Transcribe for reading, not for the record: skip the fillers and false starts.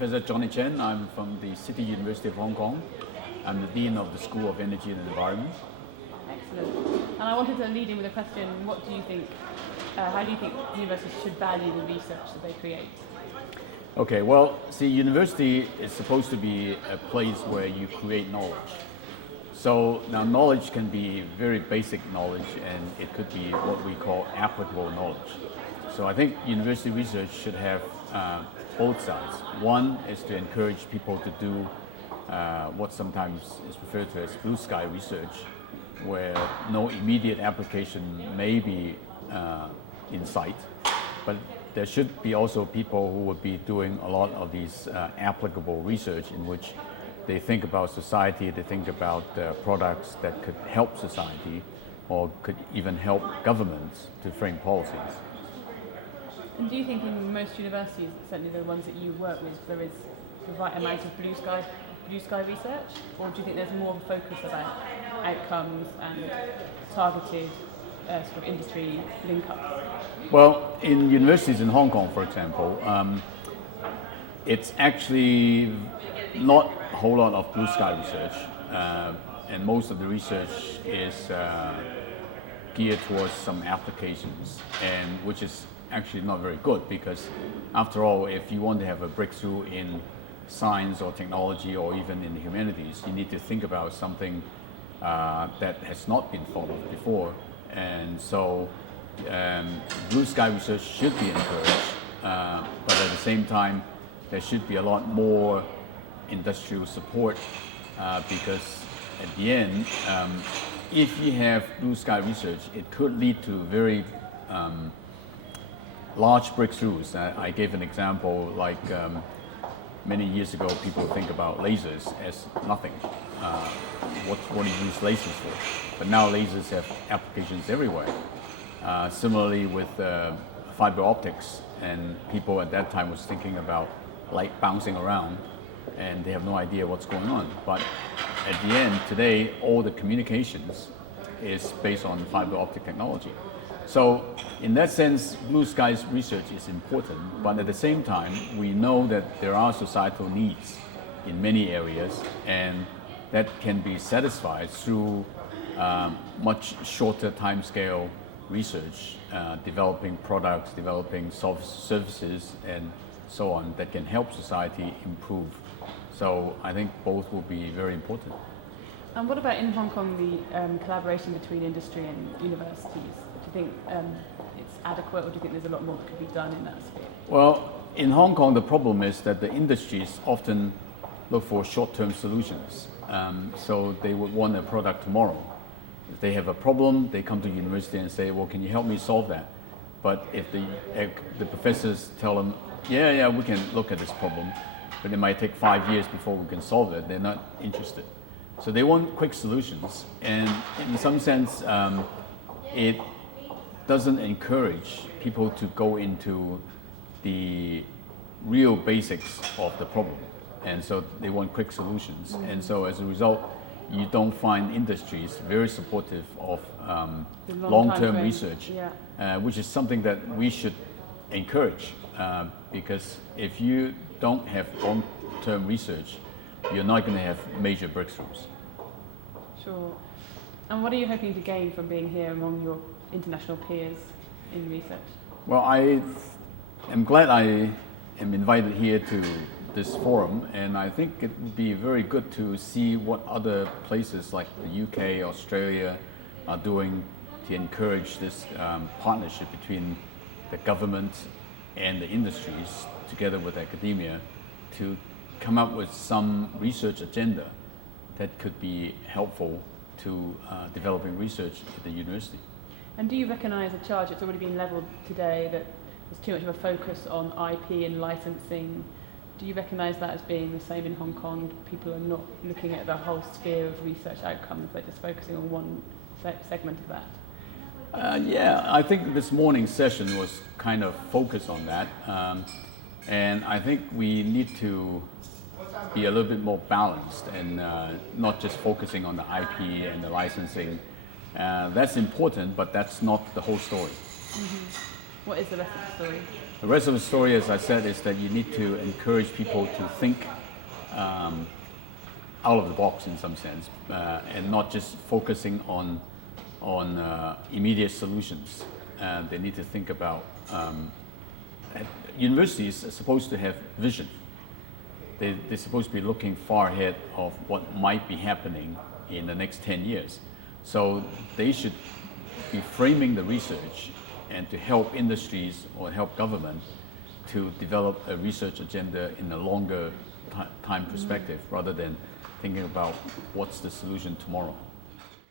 Professor Johnny Chen. I'm from the City University of Hong Kong. I'm the Dean of the School of Energy and Environment. Excellent. And I wanted to lead in with a question. What do you think, how do you think universities should value the research that they create? Okay, well, see, university is supposed to be a place where you create knowledge. So now knowledge can be very basic knowledge, and it could be what we call applicable knowledge. So I think university research should have both sides. One is to encourage people to do what sometimes is referred to as blue sky research, where no immediate application may be in sight, but there should be also people who would be doing a lot of these applicable research in which they think about society, they think about products that could help society or could even help governments to frame policies. And do you think in most universities, certainly the ones that you work with, there is the right amount of blue sky research? Or do you think there's more of a focus about outcomes and targeted sort of industry link-ups? Well, in universities in Hong Kong, for example, it's actually not a whole lot of blue sky research, and most of the research is geared towards some applications, and which is actually not very good, because after all, if you want to have a breakthrough in science or technology or even in the humanities, you need to think about something that has not been thought of before. And so blue sky research should be encouraged, but at the same time there should be a lot more industrial support, because at the end, if you have blue sky research, it could lead to very large breakthroughs. I gave an example, like many years ago people think about lasers as nothing. What do you use lasers for? But now lasers have applications everywhere. Similarly with fiber optics, and people at that time was thinking about light bouncing around, and they have no idea what's going on. But at the end, today, all the communications is based on fiber optic technology. So in that sense, blue skies research is important, but at the same time, we know that there are societal needs in many areas, and that can be satisfied through much shorter timescale research, developing products, developing services, and so on, that can help society improve. So I think both will be very important. And what about in Hong Kong, the collaboration between industry and universities? Do you think it's adequate, or do you think there's a lot more that could be done in that sphere? Well, in Hong Kong, the problem is that the industries often look for short-term solutions. So they would want a product tomorrow. If they have a problem, they come to university and say, well, can you help me solve that? But if the professors tell them, yeah, we can look at this problem, but it might take 5 years before we can solve it, they're not interested. So they want quick solutions, and in some sense, it doesn't encourage people to go into the real basics of the problem. And so they want quick solutions. And so as a result, you don't find industries very supportive of long-term research, which is something that we should encourage, because if you don't have long-term research, you're not going to have major breakthroughs. Sure. And what are you hoping to gain from being here among your international peers in research? Well, I am glad I am invited here to this forum, and I think it would be very good to see what other places like the UK, Australia are doing to encourage this partnership between the government and the industries together with academia to come up with some research agenda that could be helpful to developing research at the university. And do you recognise a charge that's already been levelled today that there's too much of a focus on IP and licensing? Do you recognise that as being the same in Hong Kong? People are not looking at the whole sphere of research outcomes, they're just focusing on one segment of that? Yeah, I think this morning's session was kind of focused on that. And I think we need to be a little bit more balanced and not just focusing on the IP and the licensing. That's important, but that's not the whole story. Mm-hmm. What is the rest of the story? The rest of the story, as I said, is that you need to encourage people to think out of the box in some sense, and not just focusing on immediate solutions. They need to think about universities are supposed to have vision. They're supposed to be looking far ahead of what might be happening in the next 10 years. So they should be framing the research and to help industries or help government to develop a research agenda in a longer time perspective rather than thinking about what's the solution tomorrow.